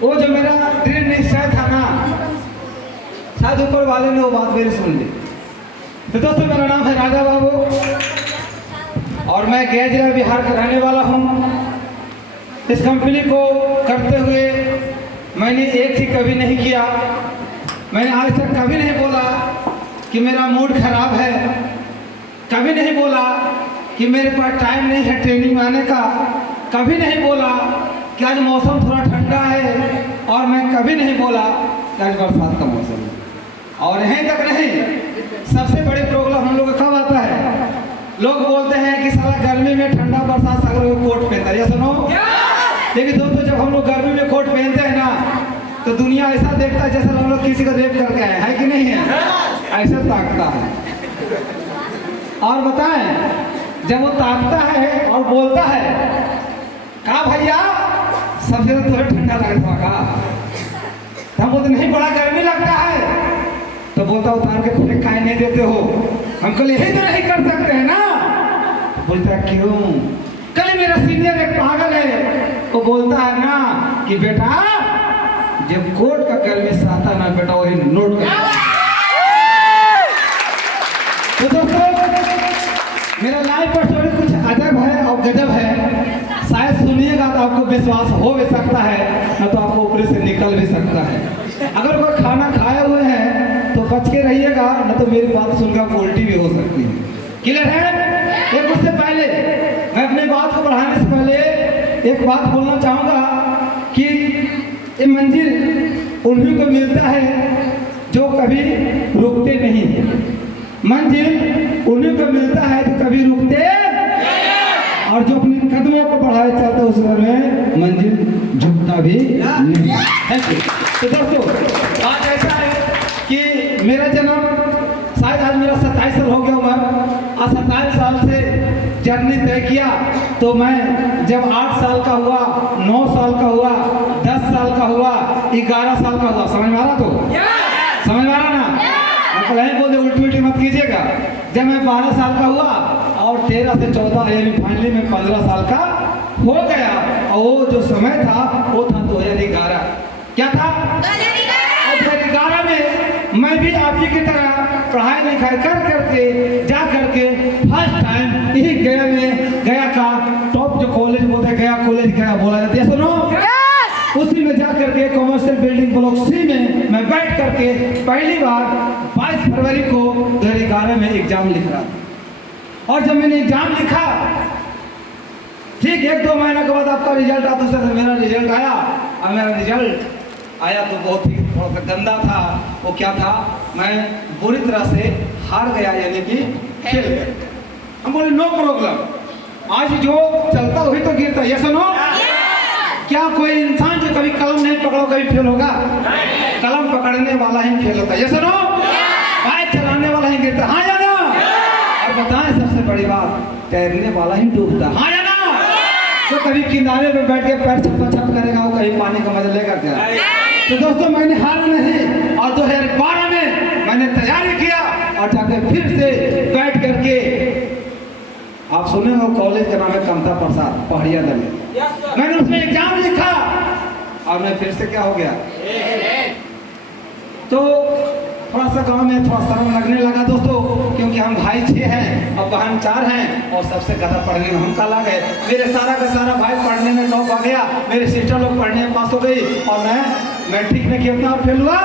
वो जो मेरा दृढ़ निश्चय था ना, शायद ऊपर वाले ने वो बात मेरी सुन ली। तो दोस्तों मेरा नाम है राजा बाबू और मैं गया जिला बिहार का रहने वाला हूँ। इस कंपनी को करते हुए मैंने एक ही कभी नहीं किया, मैंने आज तक कभी नहीं बोला कि मेरा मूड खराब है, कभी नहीं बोला कि मेरे पास टाइम नहीं है ट्रेनिंग में आने का, कभी नहीं बोला कि आज मौसम थोड़ा ठंडा है, और मैं कभी नहीं बोला कि आज बरसात का मौसम है। और यहीं तक नहीं, सबसे बड़ी प्रॉब्लम हम लोग का कब आता है, लोग बोलते हैं कि साला गर्मी में ठंडा बरसात सागर में कोट पहनता है, सुनो। लेकिन दोस्तों जब हम लोग गर्मी में कोट पहनते हैं ना, तो दुनिया ऐसा देखता है जैसा हम लोग किसी को रेप करके आए है कि नहीं है, ऐसा ताकता है। और बताएं, जब वो ताकता है और बोलता है कहा भैया सबसे तो थोड़ा ठंडा लगता है का, हम बोलते नहीं बड़ा गर्मी लगता है, तो बोलता उतार के फेंक खाए नहीं देते हो, हम कल यही तो नहीं कर सकते हैं ना। बोलता क्यों, कल मेरा सीनियर एक पागल है, वो बोलता है ना कि बेटा जब कोर्ट का गर्मी से आता ना बेटा वही नोट कर। तो दोस्तों मेरा लाइफ का स्टोरी कुछ अजब है और गजब है, शायद सुनिएगा तो आपको विश्वास हो भी सकता है, न तो आपको ऊपर से निकल भी सकता है। अगर कोई खाना खाए हुए हैं तो बच के रहिएगा, न तो मेरी बात सुनकर उल्टी भी हो सकती है। क्लियर है? एक उससे पहले मैं अपनी बात को बढ़ाने से पहले एक बात बोलना चाहूँगा कि ये मंजिल उन्हीं को मिलता है जो कभी रुकते नहीं, मंजिल उन्हीं को मिलता है जो कभी रुकते और जो अपने कदमों को बढ़ाए चलते उस में मंजिल झुकता भी नहीं है। तो दोस्तों आज ऐसा है कि मेरा जन्म शायद आज मेरा 27 साल हो गया उम्र, आज 27 साल से जर्नी तय किया। तो मैं जब 8 साल का हुआ, 9 साल का हुआ, 10 साल का हुआ, 11 साल का हुआ, समझ में आ रहा, तो समझ में आ रहा ना, नहीं बोलते उल्टी उल्टी मत कीजिएगा। जब मैं 12 साल का हुआ और 13 से 14 यानी फाइनली मैं 15 साल का हो गया, और वो जो समय था वो था 2011। क्या था? 2011 में मैं भी आप ही की तरह पढ़ाई लिखाई कर करके जा करके फर्स्ट टाइम यही गया में गया का टॉप जो कॉलेज बोलते गया कॉलेज गया बोला जाता है, सुनो उसी में जा करके कॉमर्शियल बिल्डिंग ब्लॉक सी में मैं बैठ करके पहली बार 22 फरवरी को 2011 में एग्जाम लिख रहा था। और जब मैंने एग्जाम लिखा, ठीक 1-2 महीने के बाद आपका रिजल्ट आता है, मेरा रिजल्ट आया, और मेरा रिजल्ट आया तो बहुत ही थोड़ा सा गंदा था। वो क्या था, मैं बुरी तरह से हार गया, यानी कि फेल गया। हम बोले नो प्रॉब्लम, आज जो चलता वही तो गिरता है, ये सुनो। क्या कोई इंसान जो कभी कलम नहीं पकड़ो कभी फेल होगा? कलम पकड़ने वाला ही फेल होता है, ये सुनो। बाइक चलाने वाला ही गिरता, हाँ या ना? और बताएं सबसे बड़ी बात, तैरने वाला ही डूबता, हाँ या ना? जो कभी किनारे पे बैठ के पैर छप्पा छप करेगा वो कहीं पानी का मजा लेकर के। तो दोस्तों मैंने हारा नहीं, और 2012 में मैंने तैयारी किया और जाकर फिर से बैठ करके, आप सुने हो कॉलेज का नाम है कमता प्रसाद पहाड़िया दल, मैंने उसमें एग्जाम लिखा और मैं फिर से क्या हो गया, तो थोड़ा सा गांव में थोड़ा शर्म लगने लगा दोस्तों, क्योंकि हम भाई 6 हैं और बहन 4 हैं, और सबसे ज़्यादा पढ़ने में हम काला गए। मेरे सारा का सारा भाई पढ़ने में टॉप आ गया, मेरे सिस्टर लोग पढ़ने में पास हो गई, और मैं मैट्रिक में कितना फेल हुआ।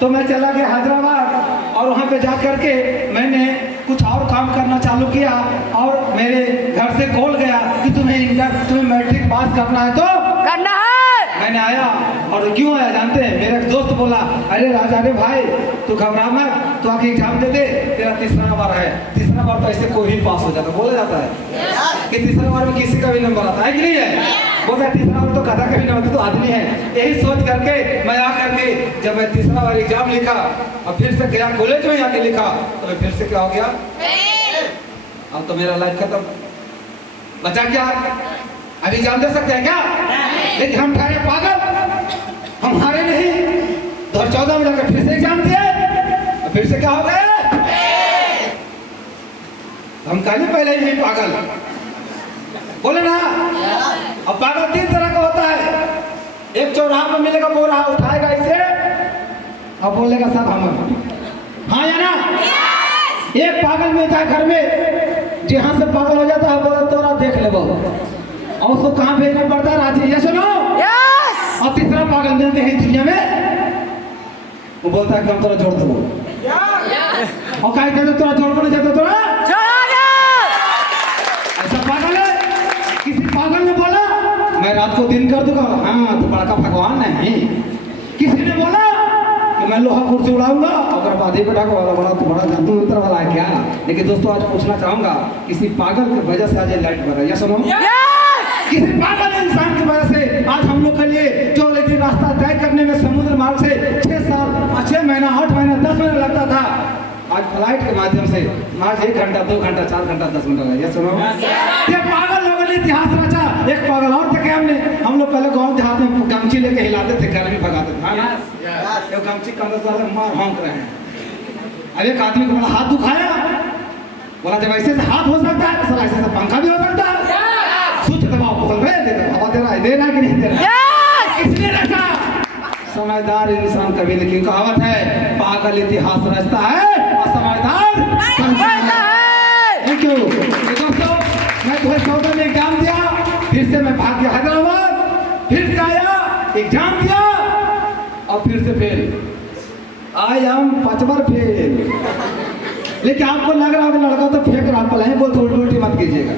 तो मैं चला गया हैदराबाद, और वहाँ पे जा करके मैंने कुछ और काम करना चालू किया, और मेरे घर से कॉल गया कि तुम्हें मैट्रिक पास करना है तो करना है। मैंने आया, और क्यों आया जानते हैं, मेरा एक दोस्त बोला, अरे राजा रे भाई तू घबरा मत, तू आके एग्जाम दे दे, तेरा तीसरा बार है, तीसरा बार तो ऐसे कोई भी पास हो जाता, बोला जाता है कि तीसरा बार में किसी का भी नंबर आता है कि नहीं है। बोलता है तीसरा बार तो गधा का भी नंबर, तो आदमी है। यही सोच करके मैं आ करके जब मैं तीसरा बार एग्जाम लिखा और फिर से गया कॉलेज में आके लिखा, तो मैं फिर से क्या हो गया, अब तो मेरा लाइफ खत्म। बचा क्या, अभी एग्जाम दे सकते हैं क्या? लेकिन हम ठहरे पागल, हम हारे नहीं। 2014 में जाकर फिर से एग्जाम दिए, फिर से क्या हो गए, हम कल पहले ही पागल बोले ना। अब पागल 3 तरह का होता है, एक चौराहा में मिलेगा बोरा, उठाएगा इसे और बोलेगा सब हम, हाँ या ना? एक पागल मिलता है घर में, जहाँ से पागल हो जाता है बोला तोरा देख ले बहु, और उसको कहाँ भेजना पड़ता है? रांची, ये सुनो। और तीसरा पागल मिलते हैं दुनिया में, वो बोलता है कि हम तोरा जोड़ दो, और कहीं कहते तोरा जोड़ को नहीं जाता, तोरा ऐसा पागल है। किसी पागल ने बोला मैं रात को दिन कर दूंगा, हाँ तो बड़ा का भगवान नहीं। किसी ने बोला कि मैं लोहा कुर्सी उड़ाऊंगा, अगर बाधी पे ढाको वाला बड़ा तो बड़ा जादू मंत्र वाला है क्या? लेकिन दोस्तों आज पूछना चाहूंगा, किसी पागल की वजह से आज ये लाइट बढ़ रहा है, या सुनो? किसी पागल इंसान की वजह से आज हम लोग के लिए जो लेकिन रास्ता तय करने में समुद्र मार्ग से 6 साल 6 महीना 8 महीना 10 महीना लगता था, आज फ्लाइट के माध्यम से आज 1 घंटा 2 घंटा 4 घंटा 10 मिनट लगा। ये सुनो, ये पागल लोगों ने इतिहास रचा। एक पागल और थे, हम लोग पहले गांव देहात में गमछी लेके हिलाते थे, गर्मी भगाते थे, गमछी कंधे वाले मार हाँक रहे हैं। अब एक आदमी को बोला हाथ दुखाया, बोला जब ऐसे से हाथ हो सकता है तो ऐसे से पंखा भी हो सकता है। स्विच दबाओ, बोल रहे हवा दे रहा है कि नहीं दे रहा? किसने रखा? समझदार इंसान कभी, लेकिन कहावत है पागल इतिहास रचता है और समझदार थैंक यू। दोस्तों मैं 2014 में एग्जाम दिया, फिर से मैं भाग गया हैदराबाद, फिर से आया एग्जाम दिया और फिर से fail. I am 5 bar fail. लेकिन आपको लग रहा है लड़का तो फेंक रहा, पलाएं बोल तो उल्टी मत कीजिएगा।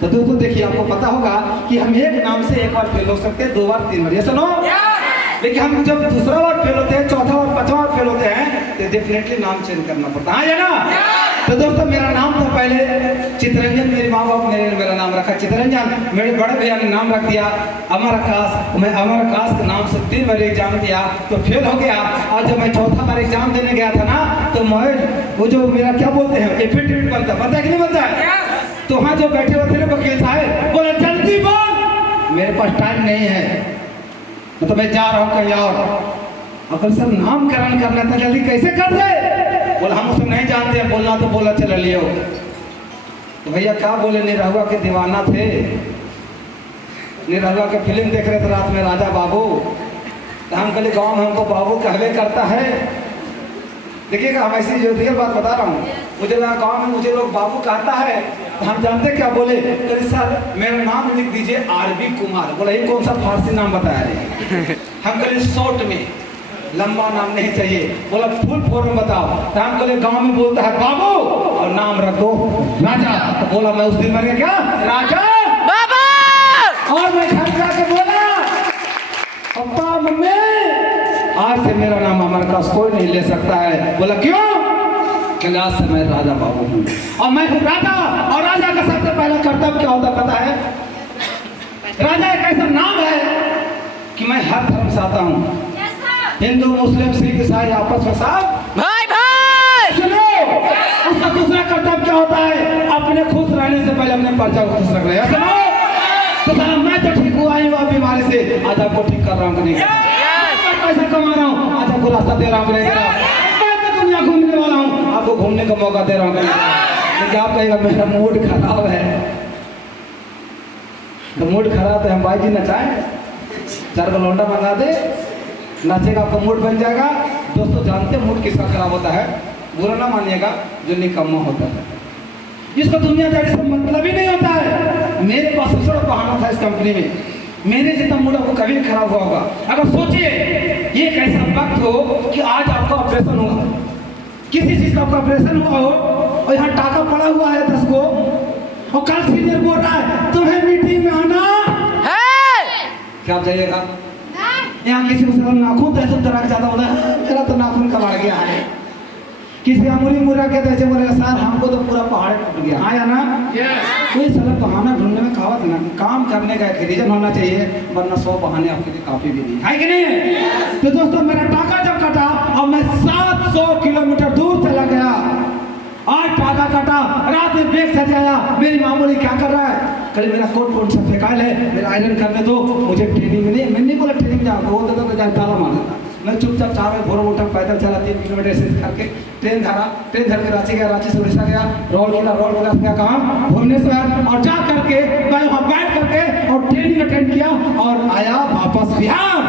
तो दोस्तों देखिए, आपको पता होगा कि हम एक नाम से 1 बार फेल हो सकते हैं, 2 बार 3 बार, ये सुनो। लेकिन हम जब दूसरा बार फेल होते हैं, चौथा बार 5वां बार फेल होते हैं तो डेफिनेटली नाम चेंज करना पड़ता है, ना? तो दोस्तों मेरा नाम था पहले चितरंजन, मेरे माँ बाप ने मेरा नाम रखा चितरंजन। मेरे बड़े भैया ने नाम रख दिया अमर आकाश। मैं अमर आकाश के नाम से 3 बार एग्जाम दिया तो फेल हो गया। और जब मैं चौथा बार एग्जाम देने गया था ना, तो मैं वो जो मेरा क्या बोलते हैं एफिडेविट बनता है कि नहीं बनता है, तो वहाँ जो बैठे हुए थे ना वकील साहब, बोले जल्दी बोल, मेरे पास टाइम नहीं है, तो मैं जा रहा हूँ कहीं और। अगर सर नामकरण करना था जल्दी कैसे कर दे? बोला हम उसे नहीं जानते हैं, बोलना तो बोला चल लियो। तो भैया क्या बोले, निरहुआ के दीवाना थे, निरहुआ के फिल्म देख रहे थे रात में राजा बाबू। तो हम कल गाँव में हमको बाबू कहवे करता है। देखिएगा हम ऐसी जो रियल बात बता रहा हूँ, मुझे लगा गाँव में मुझे लोग बाबू कहता है, तो हम जानते क्या बोले, तो सर मेरा नाम लिख दीजिए आरबी कुमार। बोला ये कौन सा फारसी नाम बताया है? हम कहे शॉर्ट में, लंबा नाम नहीं चाहिए। बोला फुल फॉर्म बताओ। तो हम कहे गांव में बोलता है बाबू और नाम रख दो राजा। तो बोला मैं उस दिन मर गया क्या राजा बाबा, और मैं घर जाके बोला पापा मम्मी आज से मेरा नाम अमर आकाश कोई नहीं ले सकता है। बोला क्यों? आज से मैं राजा बाबू हूँ और मैं हूँ राजा। और राजा का सबसे पहला कर्तव्य क्या होता पता है? राजा एक ऐसा नाम है कि मैं हर धर्म से आता हूँ, हिंदू मुस्लिम सिख ईसाई आपस में सब भाई भाई। सुनो, उसका दूसरा कर्तव्य क्या होता है? अपने खुश रहने से पहले अपने परिवार को खुश रखना है। सुनो, तो मैं तो ठीक हुआ ही हुआ बीमारी से, आज आपको ठीक कर रहा हूँ नहीं, पैसा कमा रहा हूँ, आज आपको रास्ता दे रहा हूँ नहीं, मैं तो दुनिया घूमने वाला हूँ, आपको घूमने का मौका दे रहा हूँ। लेकिन आप कहेगा मेरा मूड खराब है, तो मूड खराब है हम भाई जी नचाए, 4 को लौंडा मंगा दे, नाचेगा आपका मूड बन जाएगा। दोस्तों जानते हैं मूड किसका खराब होता है? बुरा ना मानिएगा, जो निकम्मा होता है, जिसको दुनियादारी से मतलब ही नहीं होता है। मेरे पास सबसे बड़ा बहाना था इस कंपनी में, मेरे जितना मूड आपको कभी नहीं खराब हुआ होगा। अगर सोचिए ये एक ऐसा वक्त हो कि आज आपका ऑपरेशन हुआ, किसी चीज का आपका ऑपरेशन हुआ हो और यहाँ टाका पड़ा हुआ है 10 को, और कल सीनियर बोल रहा है तुम्हें मीटिंग में आना है, क्या आप जाइएगा? यहाँ किसी को नाखून तो ऐसा तरह ज्यादा होता है, मेरा तो नाखून कबाड़ गया है, किसी अमूरी मुरा के ऐसे बोलेगा सर हमको तो पूरा पहाड़ टूट गया, हाँ या ना? कोई साला बहाना ढूंढने में कहावत ना, काम करने का एक रीजन होना चाहिए, वरना 100 बहाने आपके लिए काफी भी नहीं है कि नहीं? तो दोस्तों मेरा टाका जब कटा और मैं 700 किलोमीटर दूर चला गया, आज टाका कटा, रात में बैग सजाया, मेरी मामूली क्या कर रहा है? कल मेरा कोट वोट सब फेंकाल है, मेरा आयरन करने दो, मुझे ट्रेनिंग में नहीं, मैं नहीं बोला ट्रेनिंग जाओ, बोल देता तो जाए ताला मार देता। मैं चुपचाप 4 बजे भोर उठा, पैदल चला 3 किलोमीटर ऐसे करके ट्रेन धर के रांची गया, रांची से उड़ीसा गया, रोड गया कहाँ भुवनेश्वर, और जा करके मैं वहाँ बैठ करके और ट्रेनिंग अटेंड किया और आया वापस बिहार।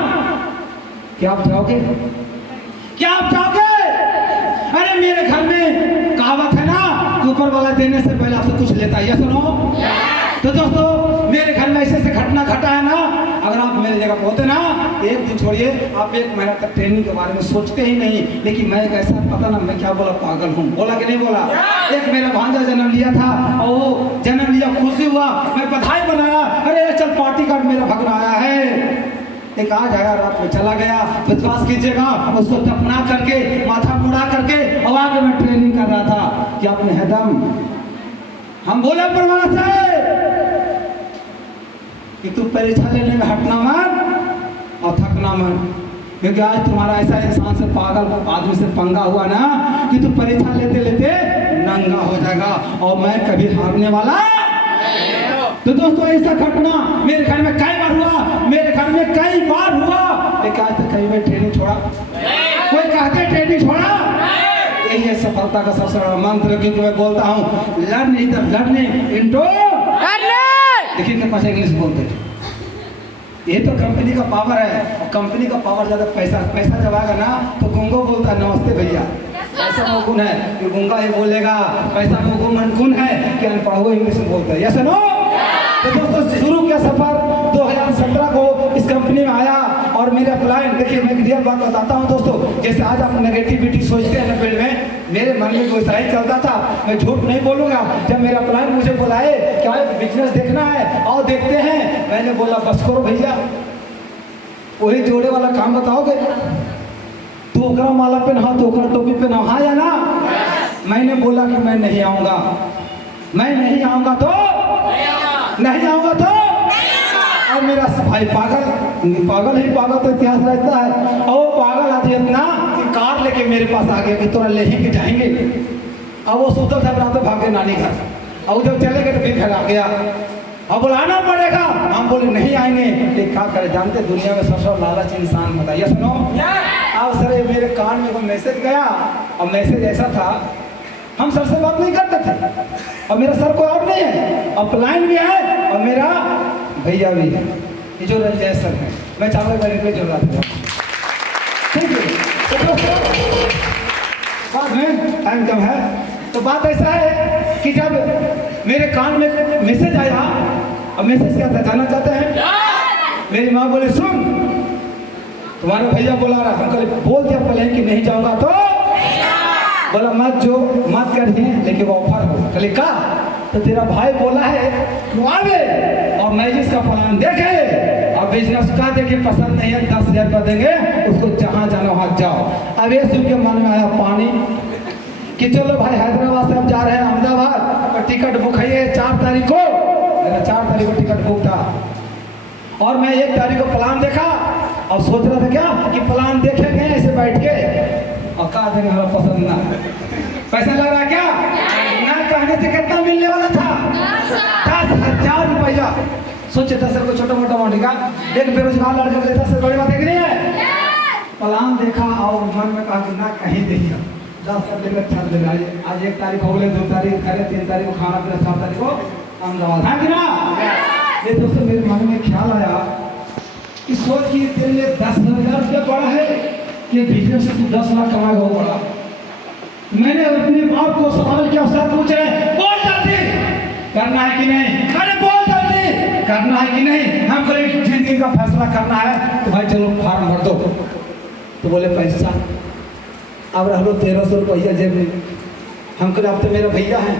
क्या आप जाओगे? क्या आप जाओगे? अरे मेरे घर में कहावत है ना कि ऊपर वाला देने से पहले आपसे कुछ लेता है, ये सुनो। तो दोस्तों मेरे घर में ऐसे घटना घटा है ना, अगर आप मेरी जगह होते ना, एक दिन छोड़िए आप 1 महीना तक ट्रेनिंग के बारे में सोचते ही नहीं। लेकिन मैं एक ऐसा पता ना मैं क्या बोला, पागल हूँ, बोला कि नहीं बोला। एक मेरा भांजा जन्म लिया था और वो जन्म लिया, खुशी हुआ, मैं बधाई बनाया, अरे चल पार्टी कार्ड मेरा भगना आया है। एक आज आया, रात में चला गया, विश्वास कीजिएगा उसको दफना करके माथा मुड़ा करके और आगे मैं ट्रेनिंग कर रहा था कि आपने है दम। हम बोले परमात्मा से कि तू परीक्षा लेने में हटना मत और थकना मत, क्योंकि आज तुम्हारा ऐसा इंसान से, पागल आदमी से पंगा हुआ ना कि तू परीक्षा लेते लेते नंगा हो जाएगा और मैं कभी हारने वाला। तो दोस्तों ऐसा घटना मेरे घर में कई बार हुआ, मेरे घर में कई बार हुआ, लेकिन आज तक कहीं मैं ट्रेनिंग छोड़ा? कोई कहते ट्रेनिंग छोड़ा? यही है सफलता का सबसे बड़ा मंत्र, क्योंकि मैं बोलता हूँ लर्न इधर लर्निंग इंटू। देखिए कितना अच्छा इंग्लिश बोलते हैं। ये तो कंपनी का पावर है, और कंपनी का पावर ज्यादा पैसा जब आएगा ना तो गुंगो बोलता है नमस्ते भैया। ऐसा गुण है कि गुंगा ही बोलेगा, पैसा गुण है कि अनपढ़ इंग्लिश में बोलता है। Yes no? तो दोस्तों शुरू किया सफर 2017 को इस कंपनी में आया और मेरे क्लाइंट, देखिए मैं रियल बात बताता हूँ दोस्तों, जैसे आज आप नेगेटिविटी सोचते हैं ना फील्ड में, मेरे मन में वैसा ही चलता था, मैं झूठ नहीं बोलूंगा। जब मेरा क्लाइंट मुझे बुलाए क्या बिजनेस देखना है और देखते हैं, मैंने बोला बस करो भैया, वही जोड़े वाला काम बताओगे, तू ओकरा माला पहना तो ओकरा टोपी पहना, हाँ या ना? मैंने बोला कि मैं नहीं आऊंगा, मैं नहीं आऊंगा तो नहीं आऊंगा तो। और मेरा भाई पागल ही पागल तो इतिहास रहता है, और वो पागल आदमी इतना कि कार लेके मेरे पास आ गया कि तोरा ले के जाएंगे। अब वो सोचता था रात भागे नानी घर, और जब चले गए तो फिर घर आ गया, अब बुलाना पड़ेगा। हम बोले नहीं आएंगे, लेकिन क्या करें, जानते दुनिया में सबसे लालच इंसान होता है। सुनो अब सर मेरे कान में मैसेज गया, और मैसेज ऐसा था, हम सर से बात नहीं करते थे, और मेरा सर कोई और नहीं है, अपलाइन भी है और मेरा भैया भी है, ये जो रंजय सर है। मैं चाहूँगा मेरे पे जुड़ा था, ठीक है। बाद में टाइम कम है, तो बात ऐसा है कि जब मेरे कान में मैसेज आया, अब मैसेज क्या था जानना चाहते हैं? मेरी माँ बोले सुन तुम्हारा भैया बुला रहा, हम कल बोल दिया पहले कि नहीं जाऊंगा तो बोला मत करिए, लेकिन वो ऑफर हो। चले का तो तेरा भाई बोला है तू आवे और मैं जिसका प्लान देखे और बिजनेस का देखे, पसंद नहीं है 10,000 रुपया देंगे उसको, जहाँ जाना वहाँ जाओ। अब ये सुन के मन में आया पानी कि चलो भाई हैदराबाद से हम जा रहे हैं अहमदाबाद, और टिकट बुक है 4 तारीख को, मेरा 4 तारीख को टिकट बुक था, और मैं 1 तारीख को प्लान देखा और सोच रहा था क्या कि प्लान देखेंगे ऐसे बैठ के, और कहा देंगे हमें पसंद ना, पैसा लग रहा क्या ना, कहने से कितना मिलने वाला था 10,000 रुपया। सोचे 10,000 को छोटा मोटा अमाउंट का, एक बेरोजगार लड़के को 10,000 बड़ी बात है कि नहीं है? प्लान देखा और मन में कहा कि ना कहीं देखिए 10,000 लेकर चल देगा। आज 1 तारीख हो गए, 2 तारीख करे, 3 तारीख को खाना पीना, 4 तारीख को अहमदाबाद, हाँ कि ना? ये दोस्तों मेरे मन में ख्याल आया कि सोच कि तेरे लिए 10,000 रुपया बड़ा है, ये बिजनेस से तू 10 लाख कमाएगा वो बड़ा। मैंने अपने बाप को सवाल किया, सर पूछ रहे बोल जल्दी करना है कि नहीं, अरे बोल जल्दी करना है कि नहीं, हम बोले जिंदगी का फैसला करना है तो भाई चलो फॉर्म भर दो। तो बोले पैसा, अब रह लो 1,300 रुपया जेब में। हम कहे अब तो मेरा भैया है,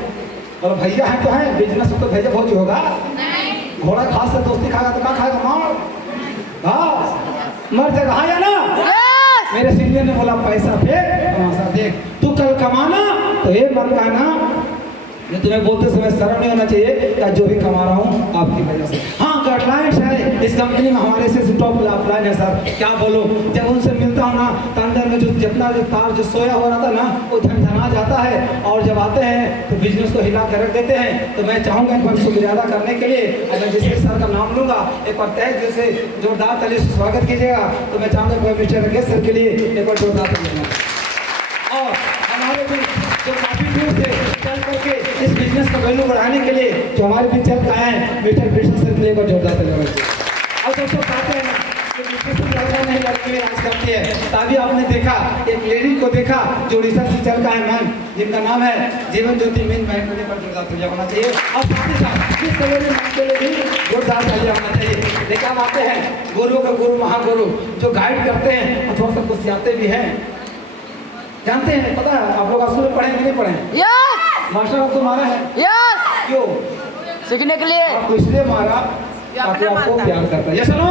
और भैया है तो है, बिजनेस तो भैया बहुत ही होगा, घोड़ा खास से दोस्ती खाएगा तो क्या खाएगा, मार मर जाएगा, हाँ या ना? मेरे सीनियर ने बोला पैसा फेंक, देख तू कल कमाना तो ये मत कहना ये तुम्हें बोलते समय शर्म नहीं होना चाहिए या जो भी कमा रहा हूँ आपकी वजह से। हाँ गाइडलाइंस है इस कंपनी में, हमारे से टॉप लाइन है सर, क्या बोलो, जब उनसे मिलता हूँ ना तो अंदर में जो जितना जो तार जो सोया हो रहा था ना वो झनझना जाता है, और जब आते हैं तो बिजनेस को हिला कर रख देते हैं। तो मैं चाहूँगा एक बार शुक्रिया अदा करने के लिए, अगर जिस सर का नाम लूँगा एक बार तय दिल से जोरदार ताली से स्वागत कीजिएगा। तो मैं चाहूँगा मिस्टर राकेश सर के लिए एक बार जोरदार ताली। और हमारे भी जो काफ़ी दूर से चल करके इस बिजनेस का वैल्यू बढ़ाने के लिए जो हमारे बीच चल रहा है मिस्टर कृष्ण सर के लिए जोरदार ताली। और दोस्तों कहते हैं नहीं लड़की में राज करती है। तभी आपने देखा एक लेडी को देखा जो रिसर्च टीचर का है मैम, जिनका नाम है जीवन ज्योति मीन मैम, पर जोरदार तालियां होना चाहिए। और साथ ही साथ इस तरह के नाम के लिए भी जोरदार तालियां होना चाहिए। देखिए हम आते हैं गुरु का गुरु महागुरु जो गाइड करते हैं और थोड़ा सा कुछ आते भी हैं, जानते हैं, पता है आप लोग स्कूल में पढ़े कि नहीं पढ़े? यस मास्टर आपको मारा है? यस क्यों? सीखने के लिए। आपको इसलिए मारा ताकि आपको प्यार करता है। ये सुनो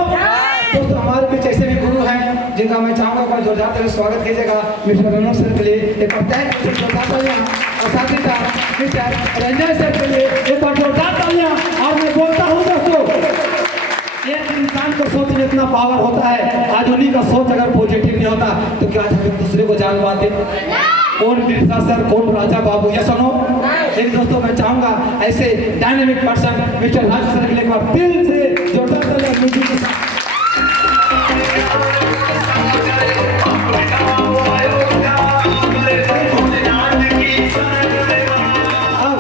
दोस्तों, हमारे बीच ऐसे भी गुरु हैं जिनका मैं चाहूंगा पर जोरदार से स्वागत कीजिएगा मिस्टर रनोज सर के लिए एक प्रत्येक जोरदार तालियां, और साथ ही साथ मिस्टर रंजन सर के लिए एक बार जोरदार तालियां। और मैं बोलता हूँ दोस्तों, एक इंसान को सोच में इतना पावर होता है, आज उन्हीं का सोच अगर पॉजिटिव नहीं होता तो क्या हम एक दूसरे को जान पाते? कौन बिरसा सर, कौन राजा बाबू, ये सुनो एक दोस्तों मैं चाहूंगा ऐसे डायनेमिक पर्सन मिस्टर राज सर के लिए एक बार दिल से जोरदार तालियां म्यूजिक के साथ। अब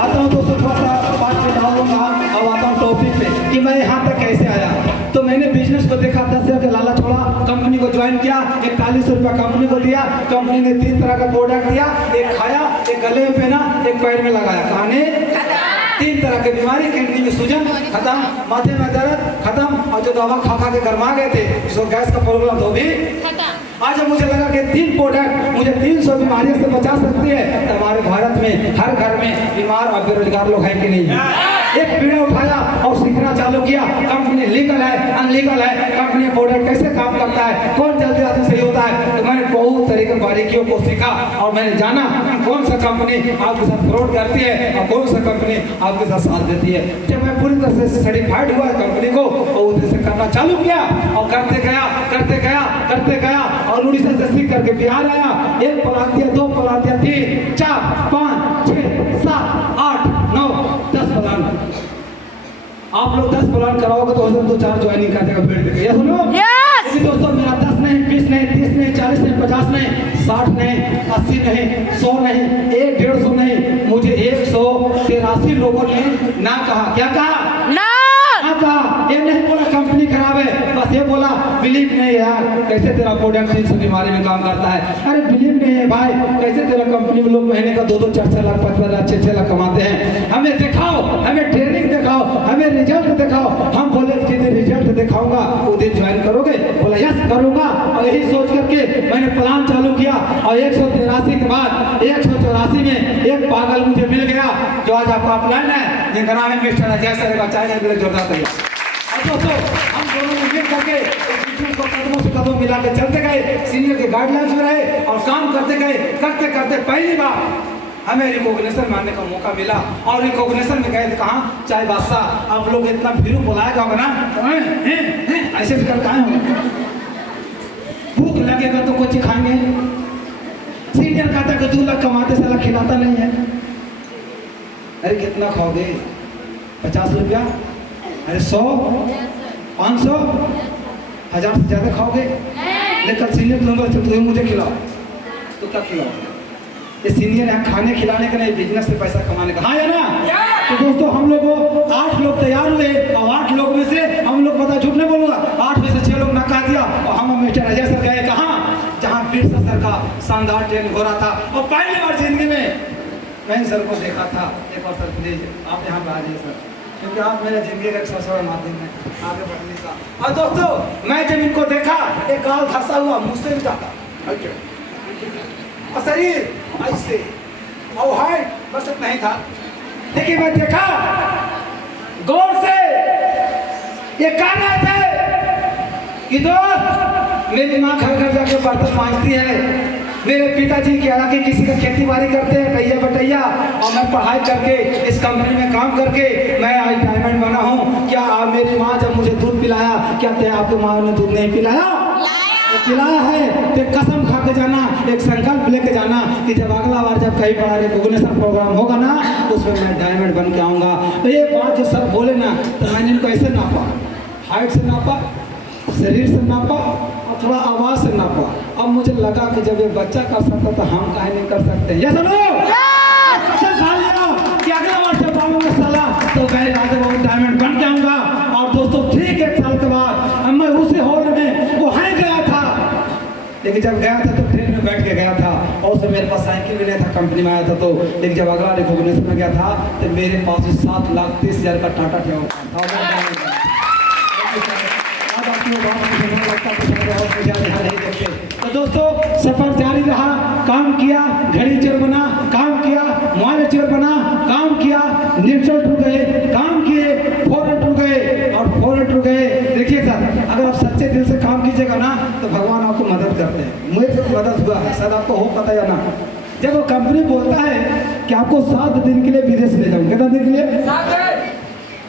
आता हूँ दोस्तों, थोड़ा सा बात बताऊंगा। अब आता हूँ टॉपिक पे कि मैं यहाँ तक कैसे आया। तो मैंने बिजनेस को देखा, 10,000 का लाला छोड़ा, कंपनी को ज्वाइन किया, 41 रुपया कंपनी को दिया। कंपनी ने 3 तरह का प्रोडक्ट दिया, एक खाया, एक गले में पहना, एक पैर में लगाया। कहानी 3 तरह की बीमारी, किडनी में सूजन खत्म, माथे में दर्द खत्म, और जो दवा खा खा के गरमा गए थे जिसको गैस का प्रॉब्लम तो भी आज जब मुझे लगा कि 3 प्रोडक्ट मुझे 300 बीमारियों से बचा सकती है, तो हमारे भारत में हर घर में बीमार और बेरोजगार लोग हैं कि नहीं? एक बीड़ा उठाया और सीखना चालू किया। कंपनी लीगल है, अनलीगल है, कंपनी प्रोडक्ट कैसे काम करता है, कौन जल्दी आदमी सही होता है। तो मैंने बहुत तरह की बारीकियों को सीखा और मैंने जाना कौन सा कंपनी आपके साथ फ्रॉड करती है और कौन सा कंपनी आपके साथ साथ देती है। जब मैं पूरी तरह से सर्टिफाइड हुआ कंपनी को और उधर से करना चालू किया और करते गया करते गया करते गया और उड़ीसा से सीख करके बिहार आया। 1 प्लान दिया, 2 प्लान दिया, 3, 4, 5, 6, 7, 8, 9, 10 प्लान। आप लोग 10 प्लान कराओगे तो 2-4 ज्वाइनिंग कर देगा भीड़ देगा। ये सुनो लेकिन दोस्तों, मेरा 10 नहीं, 20 नहीं, 30 नहीं, 40 नहीं, 50 नहीं, 60 नहीं, 80 नहीं, 100 नहीं, 150 नहीं, मुझे 183 लोगों ने ना कहा। क्या कहा? ना कहा। ये नहीं बोला कंपनी खराब है, बस ये बोला बिलीव नहीं है यार, कैसे तेरा प्रोडक्ट 300 बीमारी में काम करता है। अरे बिलीव नहीं है भाई, कैसे तेरा कंपनी में लोग महीने का 2-2, 4-4 लाख, 5-5 लाख, 6-6 लाख कमाते हैं। हमें दिखाओ, हमें ट्रेनिंग दिखाओ, हमें रिजल्ट दिखाओ। हम बोले जिस रिजल्ट दिखाऊंगा वो दिन ज्वाइन करोगे? बोला यस करूंगा। और यही सोच करके मैंने प्लान चालू किया और 183 के बाद 184 में एक पागल मुझे मिल गया जो आज आपका प्लान है, जिनका नाम है मिस्टर अजय सर का। चाहे जोरदार करिए। और दोस्तों, हम दोनों ने मिल करके को कदमों से कदम मिला के चलते गए, सीनियर के गाइडलाइंस में रहे और काम करते गए। करते करते पहली बार हमें रिकॉग्निशन मानने का मौका मिला और रिकॉग्निशन में गए थे कहाँ? चाय बादशाह। आप लोग इतना भीरू बुलाएगा होगा ना, ऐसे कर कहाँ होगा? भूख लगेगा तो कुछ खाएंगे। सीनियर कहता कि 2 लाख कमाते साला खिलाता नहीं है। अरे कितना खाओगे? 50 रुपया? अरे 100, 500, 1000 से ज्यादा खाओगे? लेकिन सीनियर नंबर मुझे खिलाओ तो क्या खिलाओगे? ये सीनियर यहाँ खाने खिलाने का नहीं, बिजनेस से पैसा कमाने का। हाँ या ना? तो दोस्तों, हम लोग 8 लोग तैयार हुए और 8 लोग में से हम लोग, पता झूठ नहीं बोलूंगा, 8 में से 6 लोग नकार दिया और हम मिस्टर अजय सर गए कहाँ? जहाँ बिरसा सर का शानदार ट्रेनिंग हो रहा था। और पहली बार जिंदगी में मैं सर को देखा था। एक बार सर प्लीज आप यहाँ पे आ जाइए सर, क्योंकि आप मेरे जिंदगी का एक सबसे बड़ा माध्यम है आगे बढ़ने का। और दोस्तों, मैं जब इनको देखा, एक गाल धंसा हुआ, मुझसे भी जाता और शरीर ऐसे और हाइट बस इतना ही था। लेकिन मैं देखा गौर से, ये कह रहे थे कि दोस्त मेरी माँ घर घर जाके बर्तन मांजती है, मेरे पिताजी की हालांकि किसी का खेती बाड़ी करते हैं टैया बटैया, और मैं पढ़ाई करके इस कंपनी में काम करके मैं आज डायमंड बना हूँ। क्या मेरी माँ जब मुझे दूध पिलाया, क्या आपकी माँ ने दूध नहीं पिलाया? पिलाया है। तो कसम खा के जाना, एक संकल्प लेके जाना कि जब अगला बार जब कहीं बड़ा रिकॉग्निशन प्रोग्राम होगा ना, तो उसमें मैं डायमंड बन के आऊँगा। तो ये बात जो सर बोले ना, तो मैंने इनको ऐसे नापा, हाइट से नापा, शरीर से नापा और थोड़ा आवाज से नापा। अब मुझे लगा कि जब ये बच्चा कर सकता तो हम काहे नहीं कर सकते? ये सुनो कि अगला बार जब आऊँगा साला तो मैं डायमंड बन के आऊँगा। और दोस्तों, ठीक 1 साल के बाद मैं उसे लेकिन जब गया था तो ट्रेन में बैठ के गया था, और उसमें मेरे पास साइकिल भी नहीं था, कंपनी में आया था तो। लेकिन जब अगला रिकॉग्निशन में गया था तो मेरे पास 7,30,000 का टाटा टेम्पो था। तो दोस्तों सफर जारी रहा, काम किया, घड़ी चोर बना, काम किया, मोबाइल चोर बना, काम किया, नेटवर्क टूट गए, काम किए, फोन टूट गए और फोन टूट गए। देखिए सर, अगर आप सच्चे दिल से काम कीजिएगा ना तो भगवान आपको मदद करते हैं। मुझे तो मदद हुआ है, सर आपको हो पता या ना। जब वो कंपनी बोलता है कि आपको 7 दिन के लिए विदेश ले जाऊँ, कितना दिन के लिए,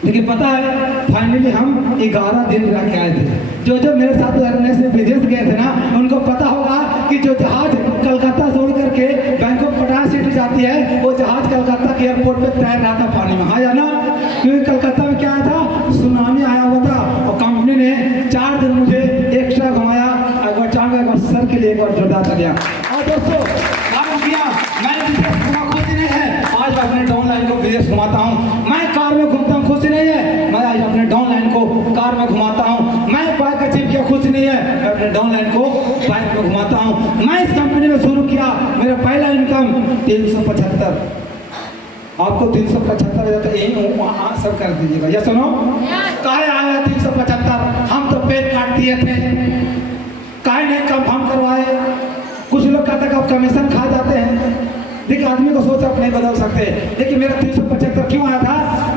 लेकिन पता है फाइनली हम 11 दिन रह के आए थे। जो मेरे साथ रहने से विदेश गए थे ना, उनको पता होगा कि जो जहाज कलकत्ता से उड़ करके बैंकॉक पटाया सिटी जाती है, वो जहाज कलकत्ता के एयरपोर्ट पे तैर रहा था पानी में, हाँ या ना। क्योंकि कलकत्ता में क्या आया था, सुनामी आया हुआ था, और कंपनी ने 4 दिन मुझे एक्स्ट्रा घुमाया। अगर चाहूँगा एक बार सर के लिए एक बार जोरदार कर दिया। और दोस्तों काम किया, मैंने विदेश घुमा, खुशी नहीं है, आज मैं अपने डाउनलाइन को विदेश घुमाता हूँ। मैं कार में घूमता हूँ, खुशी नहीं है, मैं आज अपने डाउनलाइन को कार में घुमाता हूँ। मैं बाइक अचीव किया, खुशी नहीं है, मैं अपने डाउनलाइन को बाइक में घुमाता हूँ। मैं इस कंपनी में शुरू किया, मेरा पहला इनकम 375। आपको 375 जाता है, यही हूँ वहाँ सब कर दीजिएगा। ये सुनो, काहे आया 375, हम तो पेट काट दिए थे, काहे नहीं कम हम करवाए। कुछ लोग कहते हैं आप कमीशन खा जाते हैं। देखिए आदमी को सोच आप नहीं बदल सकते, लेकिन मेरा 375 क्यों आया था,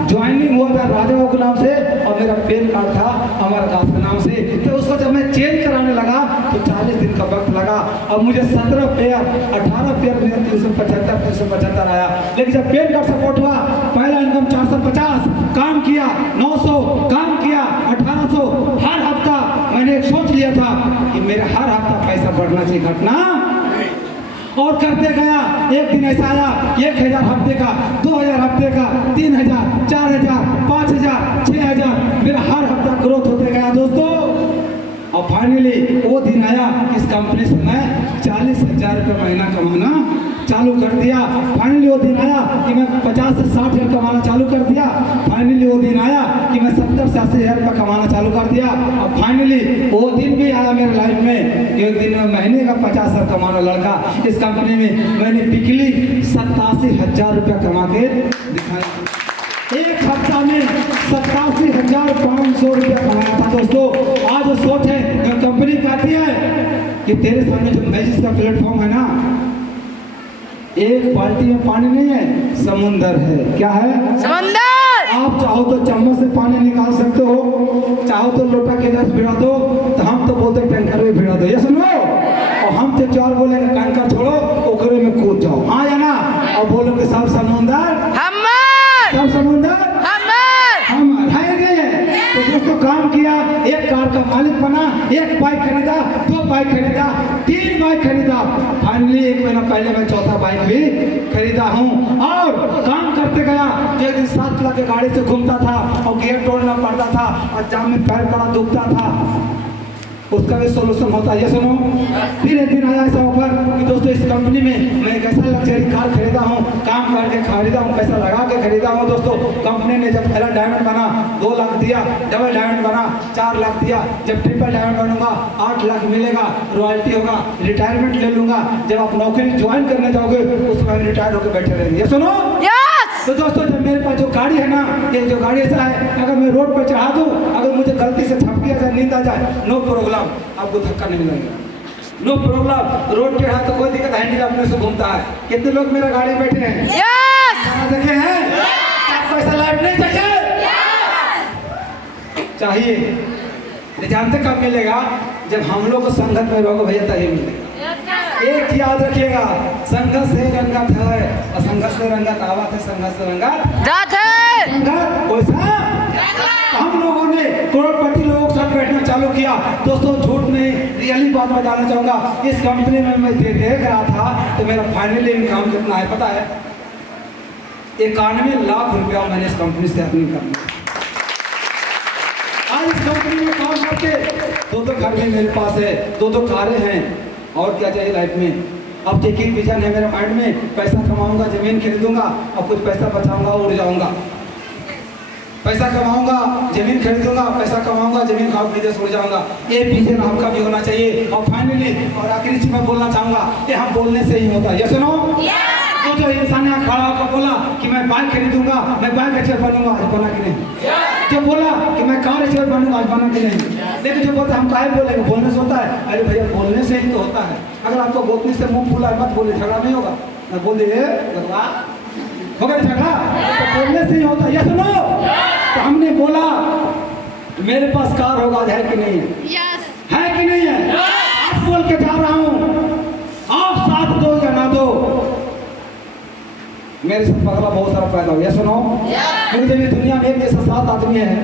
ज्वाइनिंग हुआ था राजा बाबू के नाम से और मेरा पेन कार्ड था अमर दास के नाम से। तो उसको जब मैं चेंज कराने लगा तो 40 दिन का वक्त लगा, और मुझे 17 पेयर 18 पेयर मेरा 375 आया। लेकिन जब पेन कार्ड सपोर्ट हुआ, पहला इनकम 450, काम किया 900, काम किया 1800। हर हफ्ता मैंने एक सोच लिया था कि मेरा हर हफ्ता पैसा बढ़ना चाहिए, घटना, और करते गया। एक दिन ऐसा आया 1,000 हफ्ते का, 2,000 हफ्ते का, 3,000, 4,000, 5,000, 6,000, मेरा हर हफ्ता ग्रोथ होते गया दोस्तों। और फाइनली वो दिन आया, इस कंपनी से मैं 40,000 रुपये महीना कमाना चालू कर दिया। फाइनली वो दिन आया कि मैं 50 से 60 हज़ार कमाना चालू कर दिया। फाइनली वो दिन आया कि मैं 70 से 80 हज़ार रुपये कमाना चालू कर दिया। और फाइनली वो दिन भी आया मेरे लाइफ में, एक दिन में महीने का 50 हज़ार कमाना लड़का। इस कंपनी में मैंने पिछली 87,000 रुपये कमा के दिखाया। एक हफ्ता में 87,500 रुपया कमाया था दोस्तों। आज वो सोच है, कंपनी कहती है कि तेरे सामने जो मैजिक का प्लेटफॉर्म है ना, एक बाल्टी में पानी नहीं है, समुंदर है। क्या है? समंदर। आप चाहो तो चम्मच से पानी निकाल सकते हो, चाहो तो लोटा के जैसे भिड़ा दो, तो हम तो बोलते टैंकर में भिड़ा दो, ये सुनो। और हम तो चार बोलेंगे टैंकर छोड़ो, ओकरे में कूद जाओ, हाँ या ना। और बोलोगे सब समुंदर हमर, सब समुंदर हम है। तो दोस्तों काम किया, एक कार का मालिक बना, एक बाइक खरीदा, 2 बाइक खरीदा, 3 बाइक खरीदा। फाइनली 1 महीना पहले मैं 4था बाइक भी खरीदा हूँ। और काम करते गया, एक दिन 7 लाख की गाड़ी से घूमता था और गियर तोड़ना पड़ता था और जाम में पैर बड़ा दुखता था, उसका भी सोल्यूशन होता है, ये सुनो। फिर एक दिन आया ऐसा ऑफर कि दोस्तों इस कंपनी में मैं एक ऐसा लग्जरी कार खरीदा हूँ, काम करके खरीदा हूँ, पैसा लगा के खरीदा हूँ दोस्तों। कंपनी ने जब पहला डायमंड बना 2 लाख दिया, डबल डायमंड बना 4 लाख दिया, जब ट्रिपल डायमंड बनूंगा 8 लाख मिलेगा, रॉयल्टी होगा, रिटायरमेंट ले लूंगा। जब आप नौकरी ज्वाइन करने जाओगे उस समय रिटायर होकर बैठे रहेंगे, ये सुनो। तो दोस्तों जब मेरे पास जो गाड़ी है ना, ये जो गाड़ी ऐसा है, अगर मैं रोड पर चढ़ा दूँ, अगर मुझे गलती से झपकी आ जाए, नींद आ जाए, नो प्रॉब्लम, आपको धक्का नहीं लगेगा, नो प्रॉब्लम। रोड पे है तो कोई दिक्कत, हैंडल अपने से घूमता है। कितने लोग मेरा गाड़ी में बैठे हैं? देखे हैं? आपको ऐसा लाइफ नहीं चाहिए? चाहिए। जानते कब मिलेगा? जब हम लोग को संगत में रहोगे भैया, तभी मिलेगा। एक याद रखिएगा, संघर्ष से रंगत है, असंघर्ष से रंगत आवत है, संघर्ष से रंगत जात है। संगत वैसा हम लोगों ने करोड़पति लोगों के साथ बैठना चालू किया दोस्तों। झूठ नहीं, रियली बात बताना चाहूँगा। इस कंपनी में मैं देख रहा था तो मेरा फाइनली इनकम कितना है पता है? 91 लाख रुपया मैंने इस कंपनी से अर्निंग कर लिया। आज इस कंपनी में काम करके 2 घर भी मेरे पास है, 2 कारें हैं, और क्या चाहिए लाइफ में। अब एक ही विजन है मेरे माइंड में, पैसा कमाऊंगा, जमीन खरीदूंगा और कुछ पैसा बचाऊंगा, उड़ जाऊंगा। पैसा कमाऊंगा, जमीन खरीदूंगा, पैसा कमाऊंगा, जमीन का बिजनेस उड़ जाऊंगा। ये विजन आपका भी होना चाहिए। और फाइनली और आखिरी चीज मैं बोलना चाहूंगा कि हम बोलने से ही होता है। ये सुनो, तो जो इंसान यहाँ खड़ा होकर बोला कि मैं बाइक खरीदूंगा, मैं बाइक एक्सपर्ट बनूंगा, आज बना कि नहीं? जो बोला कि मैं कार एक्सपर्ट बनूंगा, आज बना कि नहीं? लेकिन जो बोलता हम काहे बोलेंगे, बोलने से होता है? अरे भैया बोलने से ही तो होता है। अगर आपको गोतनी से मुंह फूला है, मत बोले, झगड़ा नहीं होगा। मैं बोल दिए होगा झगड़ा, तो बोलने से ही होता है। ये सुनो, तो हमने बोला मेरे पास कार होगा, है कि नहीं है? यस है कि नहीं है? आज बोल के जा रहा हूं, आप साथ दो या ना दो, मेरे से पगला बहुत सारा पैदा हो। ये सुनो, क्योंकि जब ये दुनिया में एक जैसा 7 आदमी है,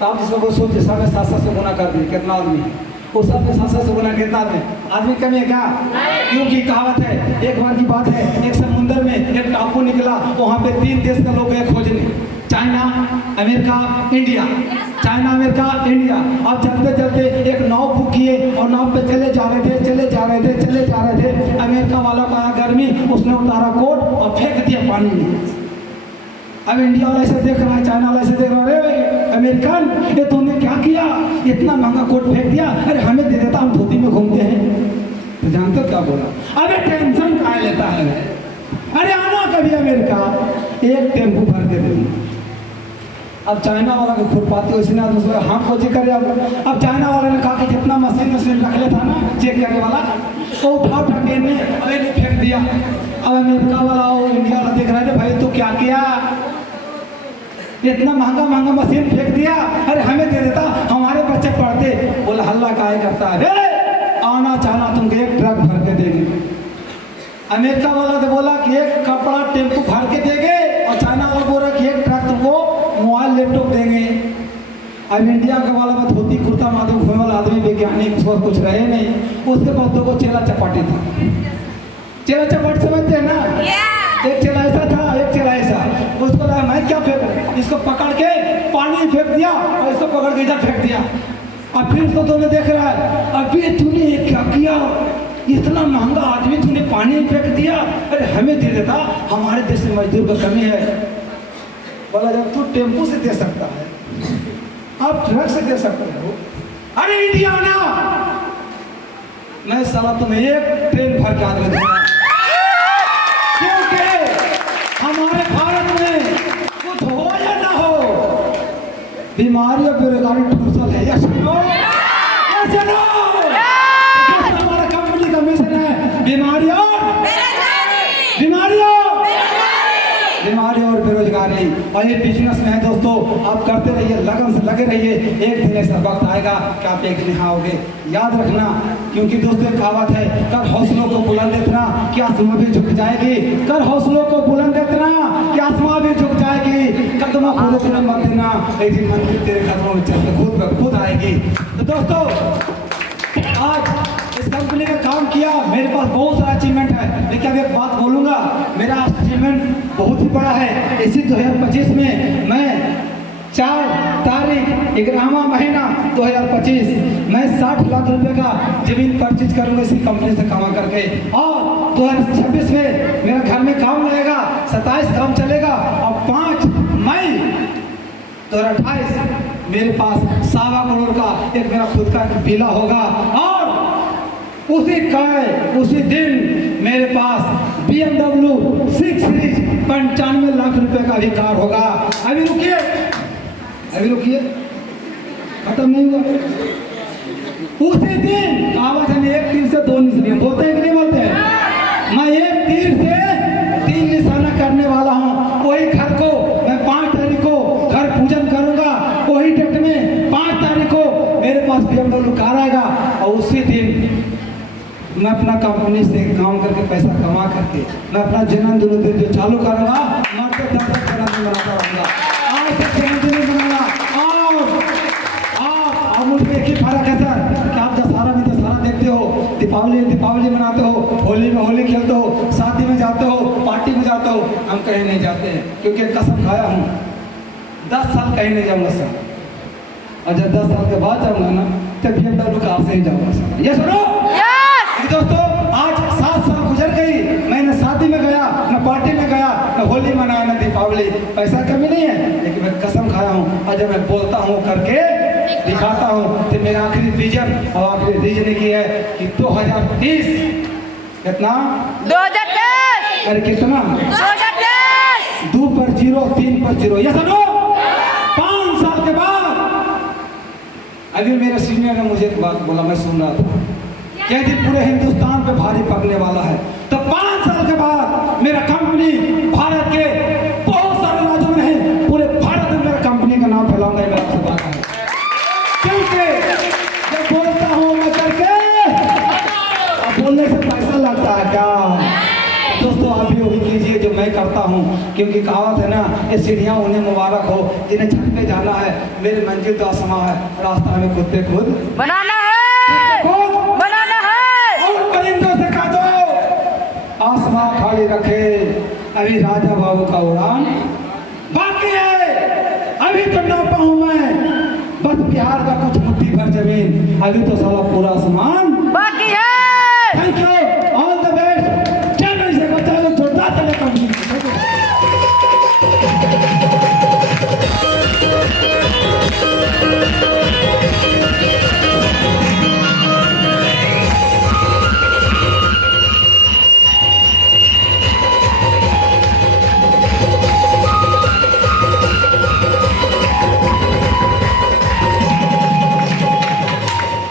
तो आप जिसको को सोच सब में 7 से गुना कर दिए, कितना आदमी है? वो सब में 7 से गुना कितना आदमी कमी है क्या? क्योंकि कहावत है, एक बार की बात है, एक समुद्र में एक टापू निकला, वहाँ पे 3 देश के लोग गए खोजने, China, America, India. China, America, India. अब चलते चलते एक नाव बुक किए और नाव पे चले जा रहे थे, चले जा रहे थे, चले जा रहे थे। अमेरिका वाला का आया गर्मी, उसने उतारा कोट और फेंक दिया पानी में। अब इंडिया वाला ऐसे देख रहा है, चाइना वाला ऐसे देख रहा है, अरे अमेरिकन, ये तुमने क्या किया, इतना महंगा कोट फेंक दिया, अरे हमें दे देता, हम धोती में घूमते हैं। तो जानते हो क्या बोला? अरे टेंशन कहाँ लेता है, अरे आना कभी अमेरिका, एक टेम्पू भर के दे दूंगा। अब चाइना वाला को खुरपाती हो, इसने दूसरा हम खोजी करे। अब चाइना वाले ने कहा कि जितना मशीन रख लेता ना चेक करने वाला, वो उठा के ने फेंक दिया। अब अमेरिका वाला और इंडिया वाला देख रहा है, भाई तो क्या किया, इतना महंगा महंगा मशीन फेंक दिया, अरे हमें दे देता, हमारे बच्चे पढ़ते। बोला हल्ला काहे करता है, आना चाहना तुमको एक ट्रक भर के देंगे। अमेरिका वाला तो बोला कि एक कपड़ा टेम्पू भर के देंगे, और चाइना वाला बोल रहा कि एक ट्रक तुमको मोबाइल लैपटॉप देंगे। अब इंडिया का वाला में धोती कुर्ता माथे घूमने वाला आदमी वैज्ञानिक उसको कुछ रहे नहीं, उसके बाद दो को चेला चपाटी था। चेला चपाटी समझते हैं ना? एक चेला ऐसा था, एक चेला ऐसा। उसको लगा मैं क्या फेंक, इसको पकड़ के पानी में फेंक दिया और इसको पकड़ के इधर फेंक दिया। अब फिर उसको दोनों देख रहा है, अभी तूने ये क्या किया, इतना महंगा आदमी तूने पानी में फेंक दिया, अरे हमें दे देता, हमारे देश में मजदूर का कमी है। बोला जब तू टेम्पू से दे सकता है, आप ट्रक से दे सकते हो, अरे इंडिया ना, मैं साला तुम्हें एक ट्रेन भर के आदमी दूंगा। क्योंकि हमारे भारत में कुछ हो या ना हो, बीमारी और बेरोजगारी ठूसल है। यस नो, यस नो, हमारा कंपनी का मिशन है बीमारी और बेरोजगारी। और ये बिजनेस में है दोस्तों, आप करते रहिए, लगन से लगे रहिए, एक दिन ऐसा वक्त आएगा कि आप एक दिन आओगे, याद रखना। क्योंकि दोस्तों एक कहावत है, कर हौसलों को बुलंद इतना कि आसमां भी झुक जाएगी, कर हौसलों को बुलंद इतना कि आसमां भी झुक जाएगी, कदमों को रुकने मत देना, एक दिन मंजिल तेरे कदमों में चल के खुद आएगी। तो दोस्तों आज इस कंपनी का काम किया, मेरे पास बहुत सारा अचीवमेंट है, लेकिन अब एक बात बोलूँगा, मेरा अचीवमेंट बहुत ही बड़ा है। इसी 2025 में मैं 4 तारीख 11वां महीना 2025 मैं 60 लाख रुपए का जमीन परचेज करूँगा इसी कंपनी से कमा करके। और 2026 में मेरा घर में काम लगेगा, 27 काम चलेगा, और 5 मई 2028 मेरे पास 1.25 करोड़ का एक मेरा खुद का एक विला होगा। और उसी दिन मेरे पास BMW 6 सीरीज 95 लाख रुपए का भी कार होगा। अभी रुकिए, खत्म नहीं हुआ। उसी दिन कहावत है, एक तीर से 2 निशाने बोलते हैं कि नहीं बोलते हैं? मैं एक तीर से 3 निशाना करने वाला हूँ। वही घर को मैं 5 तारीख को घर पूजन करूंगा, वही डेट में 5 तारीख को मेरे पास BMW कार आएगा। और उसी दिन मैं अपना कंपनी से काम करके पैसा कमा करके मैं अपना जन्मदिन जो चालू करूँगा, मरते दम तक जन्मदिन मनाता रहूँगा। आज तक जन्मदिन मनाना। और मुझे एक ही फर्क है सर कि आप दशहरा में दशहरा देखते हो, दीपावली मनाते हो, होली में होली खेलते हो, शादी में जाते हो, पार्टी में जाते हो। हम कहीं नहीं जाते हैं, क्योंकि कसम खाया हूँ 10 साल कहीं नहीं जाऊँगा सर। और जब 10 साल के बाद जाऊँगा ना, तब BMW कार से ही जाऊँगा सर। ये सुनो दोस्तों, आज 7 साल गुजर गई, मैंने शादी में गया, न पार्टी में गया, न होली मनाया, न दीपावली बोले पैसा कमी नहीं है, लेकिन मैं कसम खाया हूँ और जब मैं बोलता हूँ करके दिखाता हूँ तो मेरा आखिरी विजन और आखिरी रीजन की है कि 2030 कितना 2010 अरे कितना 2010 2 पर 0 3 पर 0 ये सुनो 5 साल के बाद अभी मेरे सीनियर ने मुझे एक बात बोला, मैं सुन रहा था क्या जी पूरे हिंदुस्तान पे भारी पड़ने वाला है, तो 5 साल के बाद मेरा कंपनी भारत के बहुत सारे राज्यों में है, पूरे भारत में मेरा कंपनी का नाम फैलाऊंगा, ये मेरा आपसे वादा है। क्योंकि जब बोलता हूँ मैं करके अब बोलने से पैसा लगता है क्या दोस्तों? आप भी वही कीजिए जो मैं करता हूँ, क्योंकि कहावत है ना, ये सीढ़ियाँ उन्हें मुबारक हो जिन्हें छत पे जाना है, मेरी मंजिल तो आसमां है, रास्ता हमें खुद पे खुद बनाना है, बनाना है। और परिंदों से कह दो आसमां खाली रखे, अभी राजा बाबू का उड़ान बाकी है, अभी तो नापा हूँ मैं बस बिहार का कुछ मुट्ठी भर जमीन, अभी तो साला पूरा आसमान